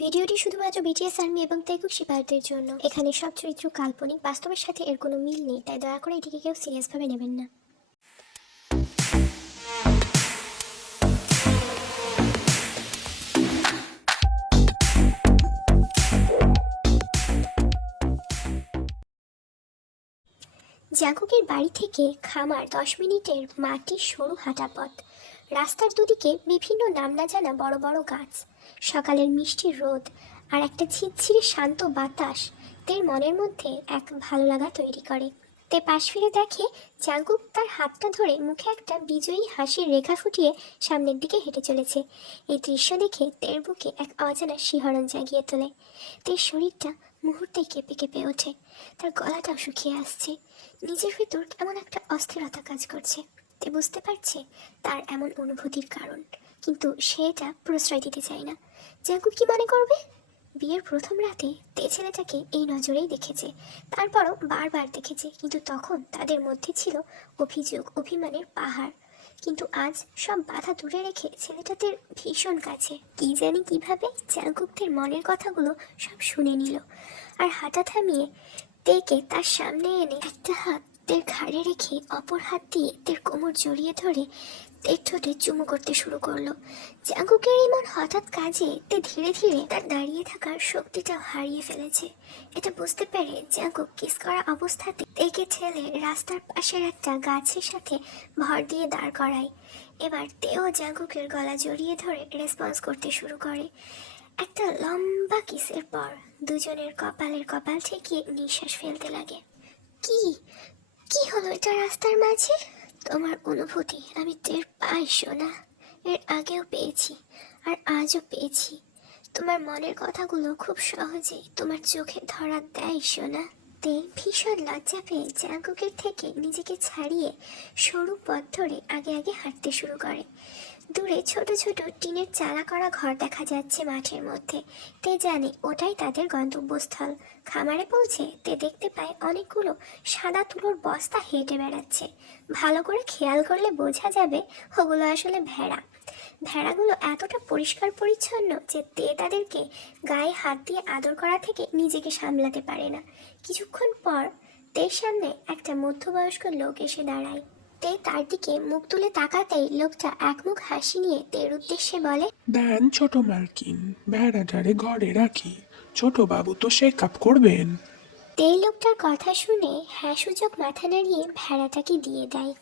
ভিডিওটি শুধুমাত্র BTS army এবং তেগুক শিপারদের জন্য। এখানে সব চরিত্র কাল্পনিক, বাস্তবের সাথে এর কোনো মিল নেই, তাই দয়া করে এটিকে কেউ সিরিয়াসভাবে নেবেন না। জাঙ্কুকের বাড়ি থেকে খামার 10 মিনিটের মাটির সরু হাঁটা পথ। রাস্তার দুদিকে বিভিন্ন নাম না জানা বড় বড় গাছ, সকালের মিষ্টি রোদ আর একটা ঝিরঝিরে শান্ত বাতাস তের মনের মধ্যে এক ভালো লাগা তৈরি করে। তে পাশ ফিরে দেখে জাঙ্কুক তার হাতটা ধরে মুখে একটা বিজয়ী হাসির রেখা ফুটিয়ে সামনের দিকে হেঁটে চলেছে। এই দৃশ্য দেখে তের বুকে এক অজানা শিহরণ জাগিয়ে তোলে। তের শরীরটা মুহূর্তেই কেঁপে কেঁপে ওঠে, তার গলাটাও শুকিয়ে আসছে। নিজের ভেতর এমন একটা অস্থিরতা কাজ করছে। তে বুঝতে পারছে তার এমন অনুভূতির কারণ, কিন্তু সে এটা প্রশ্রয় দিতে চায় না। জাঙ্কুক কি মনে করবে? বিয়ের প্রথম রাতে তে ছেলেটাকে এই নজরেই দেখেছে, তারপরও বারবার দেখেছে, কিন্তু তখন তাদের মধ্যে ছিল অভিযোগ, অভিমানের পাহাড়। কিন্তু আজ সব বাধা দূরে রেখে ছেলেটাদের ভীষণ কাছে। কি জানি কিভাবে জাঙ্কুকদের মনের কথাগুলো সব শুনে নিল, আর হাঁটা থামিয়ে তেকে তার সামনে এনে একটা হাত তের ঘাড়ে রেখে অপর হাত দিয়ে তের কোমর জড়িয়ে ধরে তের ঠোঁটে চুমু করতে শুরু করলো। জাঙ্কুকের এমন হঠাৎ কাজে তে ধীরে ধীরে তার দাঁড়িয়ে থাকার শক্তিটা হারিয়ে ফেলেছে। এটা বুঝতে পেরে জাঙ্কুক কিস করা অবস্থাতে তেকে ঠেলে রাস্তার পাশের একটা গাছের সাথে ভর দিয়ে দাঁড় করায়। এবার তেও জাঙ্কুকের গলা জড়িয়ে ধরে রেসপন্স করতে শুরু করে। একটা লম্বা কিসের পর দুজনের কপালের কপাল ঠেকিয়ে নিঃশ্বাস ফেলতে লাগে। কি কি হলো এটা রাস্তার মাঝে? তোমার অনুভূতি আমি টের পাই সোনা, এর আগেও পেয়েছি আর আজও পেয়েছি। তোমার মনের কথাগুলো খুব সহজেই তোমার চোখে ধরা দেয় সোনা। তে ভীষণ লজ্জা পেয়ে জাঙ্কুকের থেকে নিজেকে ছাড়িয়ে সরু পথ ধরে আগে আগে হাঁটতে শুরু করে। দূরে ছোট ছোট টিনের চালা করা ঘর দেখা যাচ্ছে মাঠের মধ্যে। তে জানে ওটাই তাদের গন্তব্যস্থল। খামারে পৌঁছে তে দেখতে পায় অনেকগুলো সাদা তুলোর বস্তা হেঁটে বেড়াচ্ছে। ভালো করে খেয়াল করলে বোঝা যাবে ওগুলো আসলে ভেড়া। ভেড়াগুলো এতটা পরিষ্কার পরিচ্ছন্ন যে তে তাদেরকে গায়ে হাত দিয়ে আদর করা থেকে নিজেকে সামলাতে পারে না। কিছুক্ষণ পর তের সামনে একটা মধ্যবয়স্ক লোক এসে দাঁড়ায়। তে তার দিকে মুখ তুলে তাকাতেই লোকটা এক মুখ হাসি নিয়ে তের উদ্দেশ্যে বলে, দেন ছোট মালকিন, ভেড়াটারে ঘরে রাখি, ছোট বাবু তো শেকআপ করবেন। তে লোকটার কথা শুনে হ্যাঁ সূচক মাথা নাড়িয়ে ভেড়াটাকে দিয়ে দেয়।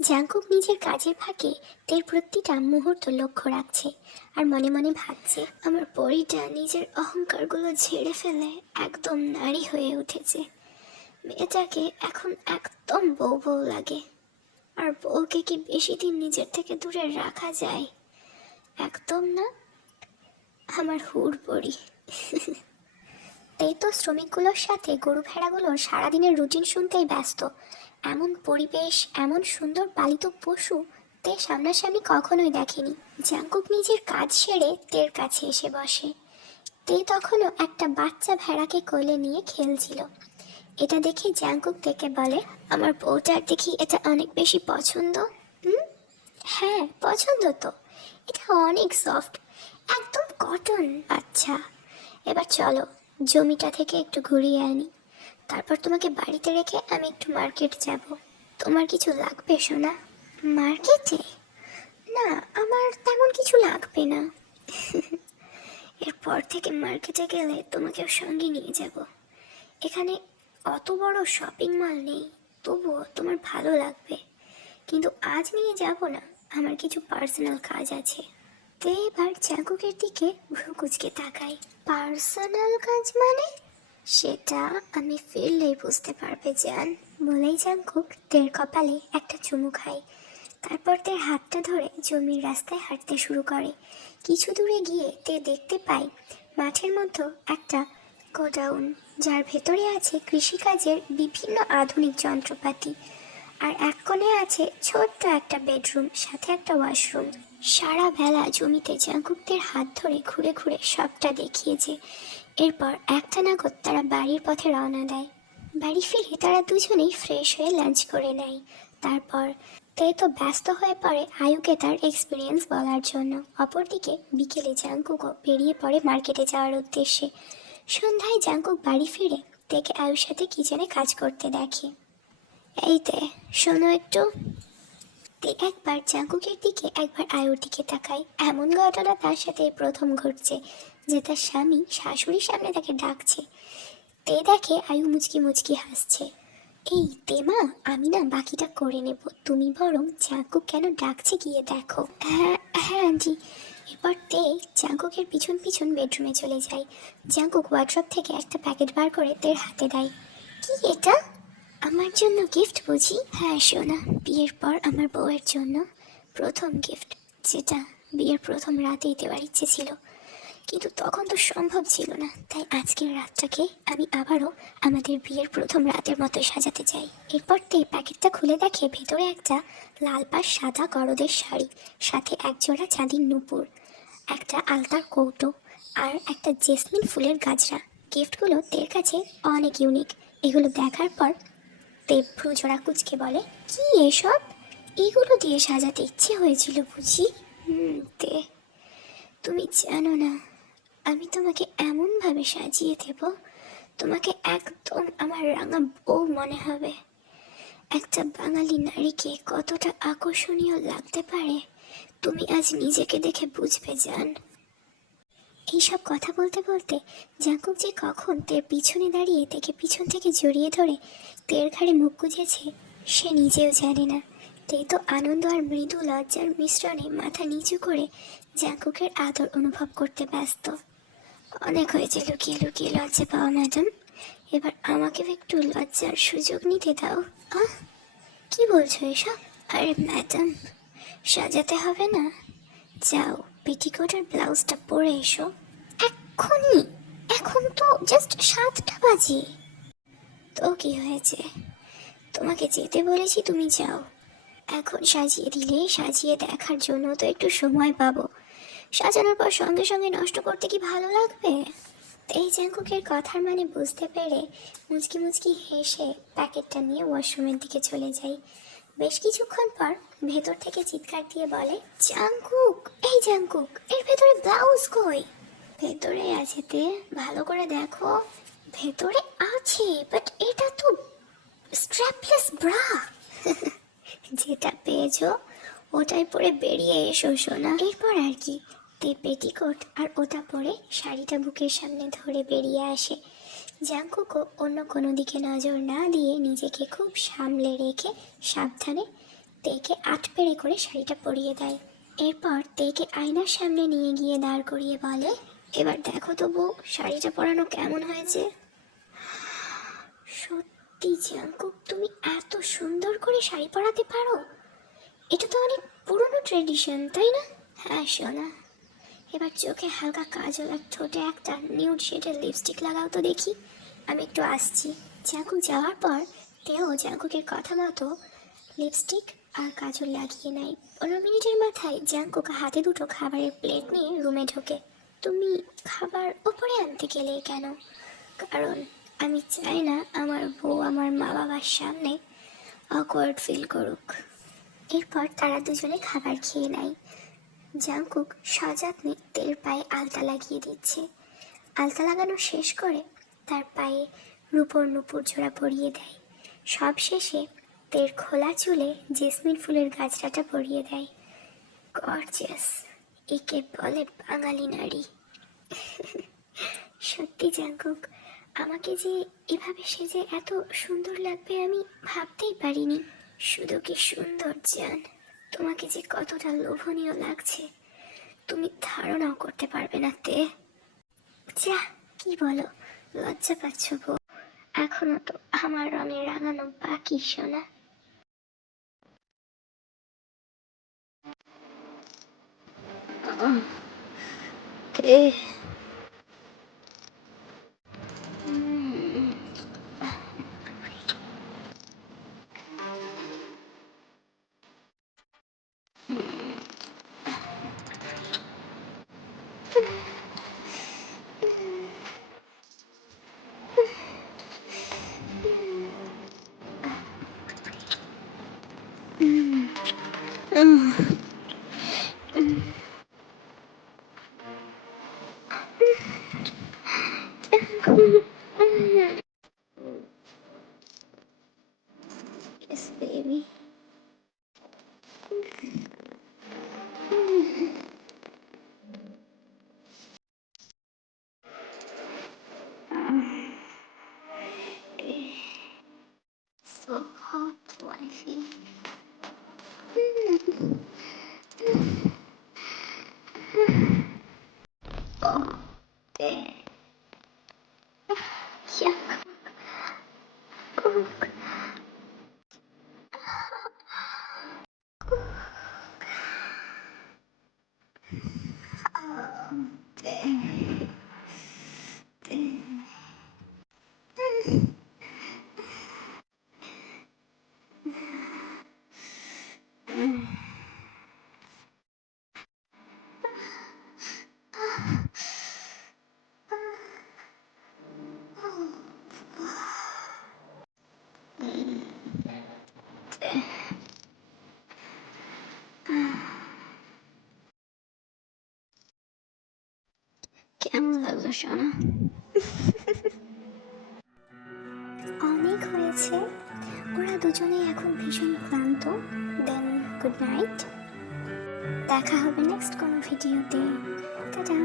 জাঙ্কুক নিজের কাজের ফাঁকে তের প্রতিটা মুহূর্ত লক্ষ্য রাখছে আর মনে মনে ভাবছে, আমার পরিটা নিজের অহংকারগুলো ঝেড়ে ফেলে একদম নারী হয়ে উঠেছে। মেয়েটাকে এখন একদম বউ বউ লাগে। আর বউকে কি বেশি দিন নিজের থেকে দূরে রাখা যায়? একদম না। আমার হুড় পড়ি। এই তো শ্রমিকগুলোর সাথে গরু ভেড়াগুলোর সারাদিনের রুটিন শুনতেই ব্যস্ত। এমন পরিবেশ, এমন সুন্দর পালিত পশু তে সামনাসামনি কখনোই দেখেনি। জাঙ্কুক নিজের কাজ সেরে তের কাছে এসে বসে। তে তখনও একটা বাচ্চা ভেড়াকে কোলে নিয়ে খেলছিল। এটা দেখে জাঙ্কুক তেকে বলে, আমার বউটার দেখি এটা অনেক বেশি পছন্দ। হুম, হ্যাঁ পছন্দ তো। এটা অনেক সফট, একদম কটন। আচ্ছা, এবার চলো জমিটা থেকে একটু ঘুরিয়ে আনি, তারপর তোমাকে বাড়িতে রেখে আমি একটু মার্কেট যাব। তোমার কিছু লাগবে সোনা? মার্কেটে? না, আমার তেমন কিছু লাগবে না। এরপর থেকে মার্কেটে গেলে তোমাকেও সঙ্গে নিয়ে যাব। এখানে অত বড় শপিং মল নেই, তবুও তোমার ভালো লাগবে। কিন্তু আজ নিয়ে যাব না, আমার কিছু পার্সোনাল কাজ আছে। তে এবার জাঙ্কুকের দিকে ভ্রু কুঁচকে তাকায়। পার্সোনাল কাজ মানে? সেটা আমি ফিরলেই বুঝতে পারবে জান, বলেই জাঙ্কুক তের কপালে একটা চুমু খায়। তারপর তের হাতটা ধরে জমির রাস্তায় হাঁটতে শুরু করে। কিছু দূরে গিয়ে তে দেখতে পায় মাঠের মধ্যে একটা গোডাউন, যার ভেতরে আছে কৃষিকাজের বিভিন্ন আধুনিক যন্ত্রপাতি। আর এক কোণে আছে ছোট্ট একটা বেডরুম, সাথে একটা ওয়াশরুম। সারা বেলা জমিতে জাঙ্কুকদের হাত ধরে ঘুরে ঘুরে সবটা দেখিয়েছে। এরপর একটা নাগাদ তারা বাড়ির পথে রওনা দেয়। বাড়ি ফিরে তারা দুজনেই ফ্রেশ হয়ে লাঞ্চ করে নেয়। তারপর তে তো ব্যস্ত হয়ে পড়ে আয়ুকে তার এক্সপিরিয়েন্স বলার জন্য। অপরদিকে বিকেলে জাংকুকও বেরিয়ে পড়ে মার্কেটে যাওয়ার উদ্দেশ্যে। সন্ধ্যায় জাংকুক বাড়ি ফিরে তেকে আয়ুর সাথে কিচেনে কাজ করতে দেখে। এই তে, শোনো একটু। তে একবার জাংকুকের দিকে একবার আয়ুর দিকে তাকায়। এমন ঘটনা তার সাথে এই প্রথম ঘটছে যে তার স্বামী শাশুড়ির সামনে তাকে ডাকছে। তে দেখে আয়ু মুচকি মুচকি হাসছে। এই তেমা, আমি না বাকিটা করে নেব, তুমি বরং জাঙ্কুক কেন ডাকছে গিয়ে দেখো। হ্যাঁ হ্যাঁ আন্টি। এরপর তে জাঙ্কুকের পিছন পিছন বেডরুমে চলে যায়। জাঙ্কুক ওয়ার্ড্রপ থেকে একটা প্যাকেট বার করে তের হাতে দেয়। কি এটা? আমার জন্য গিফট বুঝি? হ্যাঁ সোনা, বিয়ের পর আমার বউয়ের জন্য প্রথম গিফট, যেটা বিয়ের প্রথম রাতেই দেওয়ার ইচ্ছে ছিল, কিন্তু তখন তো সম্ভব ছিল না। তাই আজকের রাতটাকে আমি আবারও আমাদের বিয়ের প্রথম রাতের মতো সাজাতে চাই। এরপর তে প্যাকেটটা খুলে দেখে ভেতরে একটা লাল পাড় সাদা গরদের শাড়ি, সাথে একজোড়া চাঁদির নুপুর, একটা আলতার কৌটো আর একটা জেসমিন ফুলের গাজরা। গিফটগুলো তের কাছে অনেক ইউনিক। এগুলো দেখার পর তে ভ্রুজোড়া কুচকে বলে, কি এসব? এগুলো দিয়ে সাজাতে ইচ্ছে হয়েছিল বুঝি? তে, তুমি জানো না, আমি তোমাকে এমনভাবে সাজিয়ে দেব, তোমাকে একদম আমার রাঙা বউ মনে হবে। একটা বাঙালি নারীকে কতটা আকর্ষণীয় লাগতে পারে তুমি আজ নিজেকে দেখে বুঝবে জান। এইসব কথা বলতে বলতে জাঙ্কুক যে কখন তের পিছনে দাঁড়িয়ে তেকে পিছন থেকে জড়িয়ে ধরে তের ঘাড়ে মুখ গুজেছে সে নিজেও জানে না। তে তো আনন্দ আর মৃদু লজ্জার মিশ্রণে মাথা নিচু করে জাঙ্কুকের আদর অনুভব করতে ব্যস্ত। অনেক হয়েছে লুকিয়ে লুকিয়ে লজ্জা পাওয়া ম্যাডাম, এবার আমাকেও একটু লজ্জার সুযোগ নিতে দাও। আহ, কি বলছো এসব? আরে ম্যাডাম, সাজাতে হবে না? যাও পেটিকোট আর ব্লাউজটা পরে এসো এক্ষুনি। এখন তো জাস্ট 7টা বাজে। তো কি হয়েছে, তোমাকে যেতে বলেছি, তুমি যাও। এখন সাজিয়ে দিলে সাজিয়ে দেখার জন্য তো একটু সময় পাবো, সাজানোর পর সঙ্গে সঙ্গে নষ্ট করতে কি ভালো লাগবে? এই জাঙ্কুকের কথার মানে বুঝতে পেরে মুচকি মুচকি হেসে প্যাকেটটা নিয়ে ওয়াশরুমের দিকে চলে যাই। বেশ কিছুক্ষণ পর ভেতর থেকে চিৎকার দিয়ে বলে, জাঙ্কুক, এই জাঙ্কুক, এর ভেতরে ব্লাউজ কই? ভেতরে আছে তে, ভালো করে দেখো। ভেতরে আছে, বাট এটা তো স্ট্র্যাপলেস ব্রা। যেটা পেয়েছো ওটাই পরে বেরিয়ে এসো সোনা। এরপর আর কি, তে পেটিকোট আর ওটা পরে শাড়িটা বুকের সামনে ধরে বেরিয়ে আসে। জাঙ্কুকও অন্য কোনো দিকে নজর না দিয়ে নিজেকে খুব সামলে রেখে সাবধানে তেকে আটপেড়ে করে শাড়িটা পরিয়ে দেয়। এরপর তেকে আয়নার সামনে নিয়ে গিয়ে দাঁড় করিয়ে বলে, এবার দেখো তো বউ, শাড়িটা পরানো কেমন হয়েছে? সত্যি জাঙ্কুক, তুমি এত সুন্দর করে শাড়ি পরাতে পারো? এটা তো অনেক পুরনো ট্রেডিশন, তাই না? হ্যাঁ সোনা, এবার চোখে হালকা কাজল আর ঠোঁটে একটা নিউড শেডের লিপস্টিক লাগাও তো দেখি। আমি একটু আসছি। জাঙ্কুক যাওয়ার পর তেও জাঙ্কুকের কথা মতো লিপস্টিক আর কাজল লাগিয়ে নেয়। 15 মিনিটের মাথায় জাঙ্কুক হাতে দুটো খাবারের প্লেট নিয়ে রুমে ঢোকে। তুমি খাবার ওপরে আনতে গেলে কেন? কারণ আমি চাই না আমার বউ আমার মা বাবার সামনে অকওয়ার্ড ফিল করুক। এরপর তারা দুজনে খাবার খেয়ে নেয়। জাঙ্কুক সযত্নে তের পায়ে আলতা লাগিয়ে দিচ্ছে। আলতা লাগানো শেষ করে তার পায়ে রূপোর নুপুর জোড়া পরিয়ে দেয়। সব শেষে তের খোলা চুলে জেসমিন ফুলের গাছটাটা পরিয়ে দেয়। গর্জিয়াস, একে বলে বাঙালি নারী। সত্যি জাঙ্কুক, আমাকে যে এভাবে সেজে এত সুন্দর লাগবে আমি ভাবতেই পারিনি। শুধু কি সুন্দর জান, তোমাকে যে কতটা লোভনীয় লাগছে তুমি ধারণাও করতে পারবে না তে। যা, কি বলো, লজ্জা পাচ্ছ বউ? এখনো তো আমার রঙে রাঙানো বাকি সোনা। তে, Yes, baby. So hot, wifey. Oh, there. Yeah. কেমন লাগলো শোনা? অনেক হয়েছে। ওরা দুজনেই এখন ভীষণ ক্লান্ত। দেন গুড নাইট। দেখা হবে নেক্সট কোনো ভিডিওতে। টাটা।